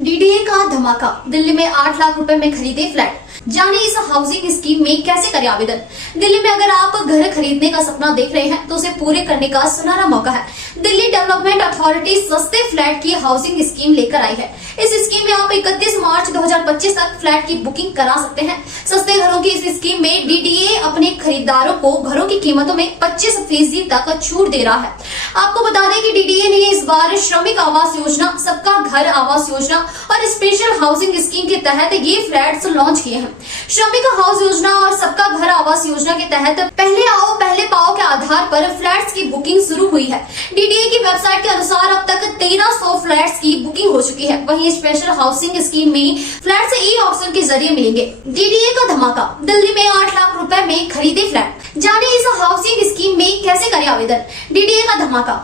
DDA का धमाका, दिल्ली में 8 लाख रुपए में खरीदे फ्लैट। जाने इस हाउसिंग स्कीम में कैसे करें आवेदन। दिल्ली में अगर आप घर खरीदने का सपना देख रहे हैं तो उसे पूरे करने का सुनहरा मौका है। दिल्ली डेवलपमेंट अथॉरिटी सस्ते फ्लैट की हाउसिंग स्कीम लेकर आई है। इस स्कीम में आप 31 मार्च 2025 तक फ्लैट की बुकिंग करा सकते हैं। सस्ते घरों की इस स्कीम में डीडीए अपने खरीदारों को घरों की कीमतों में 25% तक छूट दे रहा है। आपको बता दें कि डीडीए ने इस बार श्रमिक आवास योजना, सबका घर आवास योजना और स्पेशल हाउसिंग स्कीम के तहत ये फ्लैट्स लॉन्च किए हैं। श्रमिक हाउस योजना और सबका घर आवास योजना के तहत पहले आओ पहले पाओ के आधार पर फ्लैट्स की बुकिंग शुरू हुई है। डीडीए की वेबसाइट के अनुसार अब तक 1300 फ्लैट्स की बुकिंग हो चुकी है। वहीं स्पेशल हाउसिंग स्कीम में फ्लैट्स ई ऑक्शन के जरिए मिलेंगे। डीडीए का धमाका, दिल्ली में 8 लाख रुपए में खरीदे फ्लैट। जाने इस हाउसिंग स्कीम में कैसे करें आवेदन। डीडीए का धमाका,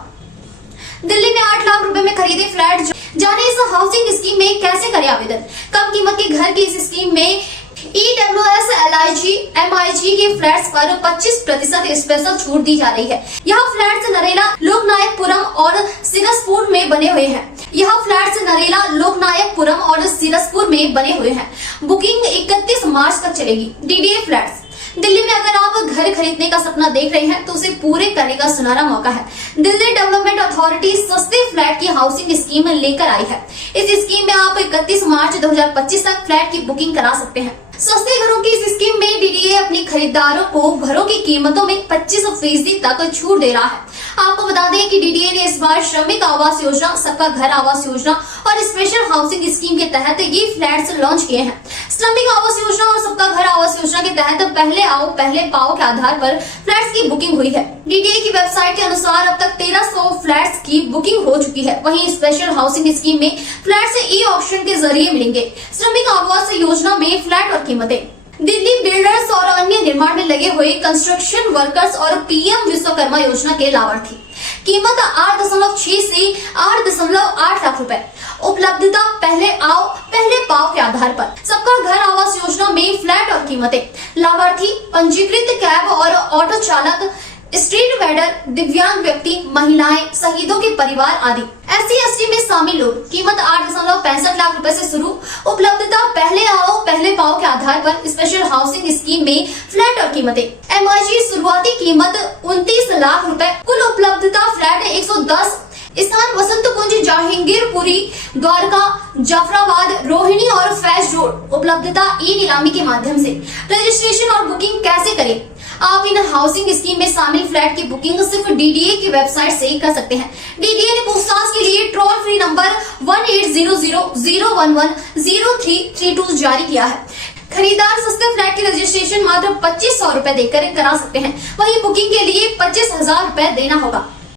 दिल्ली में 8 लाख रुपए में खरीदे फ्लैट। जाने इस हाउसिंग स्कीम में कैसे करें आवेदन। कम कीमत के घर की इस स्कीम में EWS, LIG, MIG के फ्लैट्स पर 25% स्पेशल छूट दी जा रही है। यह फ्लैट्स नरेला, लोकनायकपुरम और सिरसपुर में बने हुए हैं। बुकिंग 31 मार्च तक चलेगी। डीडीए फ्लैट्स, दिल्ली में अगर आप घर खरीदने का सपना देख रहे हैं तो उसे पूरे करने का सुनहरा मौका है। दिल्ली डेवलपमेंट अथॉरिटी सस्ते फ्लैट की हाउसिंग स्कीम लेकर आई है। इस स्कीम में आप 31 मार्च 2025 तक फ्लैट की बुकिंग करा सकते हैं। सस्ते घरों की इस स्कीम में डीडीए अपने खरीदारों को घरों की कीमतों में 25% तक छूट दे रहा है। आपको बता दें कि डीडीए ने इस बार श्रमिक आवास योजना, सबका घर आवास योजना और स्पेशल हाउसिंग स्कीम के तहत ये फ्लैट्स लॉन्च किए हैं। श्रमिक आवास योजना और सबका घर आवास योजना के तहत पहले आओ पहले पाओ के आधार पर फ्लैट्स की बुकिंग हुई है। डीडीए की वेबसाइट के अनुसार अब तक 1300 फ्लैट्स की बुकिंग हो चुकी है। वहीं स्पेशल हाउसिंग स्कीम में फ्लैट्स ई ऑक्शन के जरिए मिलेंगे। श्रमिक आवास योजना में फ्लैट और कीमतें, दिल्ली बिल्डर्स और अन्य निर्माण में लगे हुए कंस्ट्रक्शन वर्कर्स और पीएम विश्वकर्मा योजना के लाभार्थी। कीमत 8.6 से 8.8 लाख रुपए। उपलब्धता पहले आओ पहले पाओ के आधार पर। सबका घर आवास योजना में फ्लैट और कीमतें, लाभार्थी पंजीकृत कैब और ऑटो चालक, स्ट्रीट वेंडर, दिव्यांग व्यक्ति, महिलाएं, शहीदों के परिवार आदि। SC/ST में शामिल लोग। कीमत 8.65 लाख रुपए से शुरू। उपलब्धता पहले आओ पहले पाओ के आधार पर। स्पेशल हाउसिंग स्कीम में फ्लैट और कीमतें, MIG शुरुआती कीमत 29 लाख रुपए। कुल उपलब्धता फ्लैट 110। स्थान वसंत कुंज, जहांगीरपुरी, द्वारका, जाफराबाद, रोहिणी और फैज रोड। उपलब्धता ई नीलामी के माध्यम से। रजिस्ट्रेशन और बुकिंग कैसे करें। आप इन हाउसिंग स्कीम में शामिल फ्लैट की बुकिंग सिर्फ डीडीए की वेबसाइट से ही कर सकते हैं। डीडीए ने पूछताछ के लिए टोल फ्री नंबर 1800-011-0332 जारी किया है। खरीदार सस्ते फ्लैट की रजिस्ट्रेशन मात्र 2500 रुपए देकर करा सकते हैं। वहीं बुकिंग के लिए 25,000 रुपए देना होगा।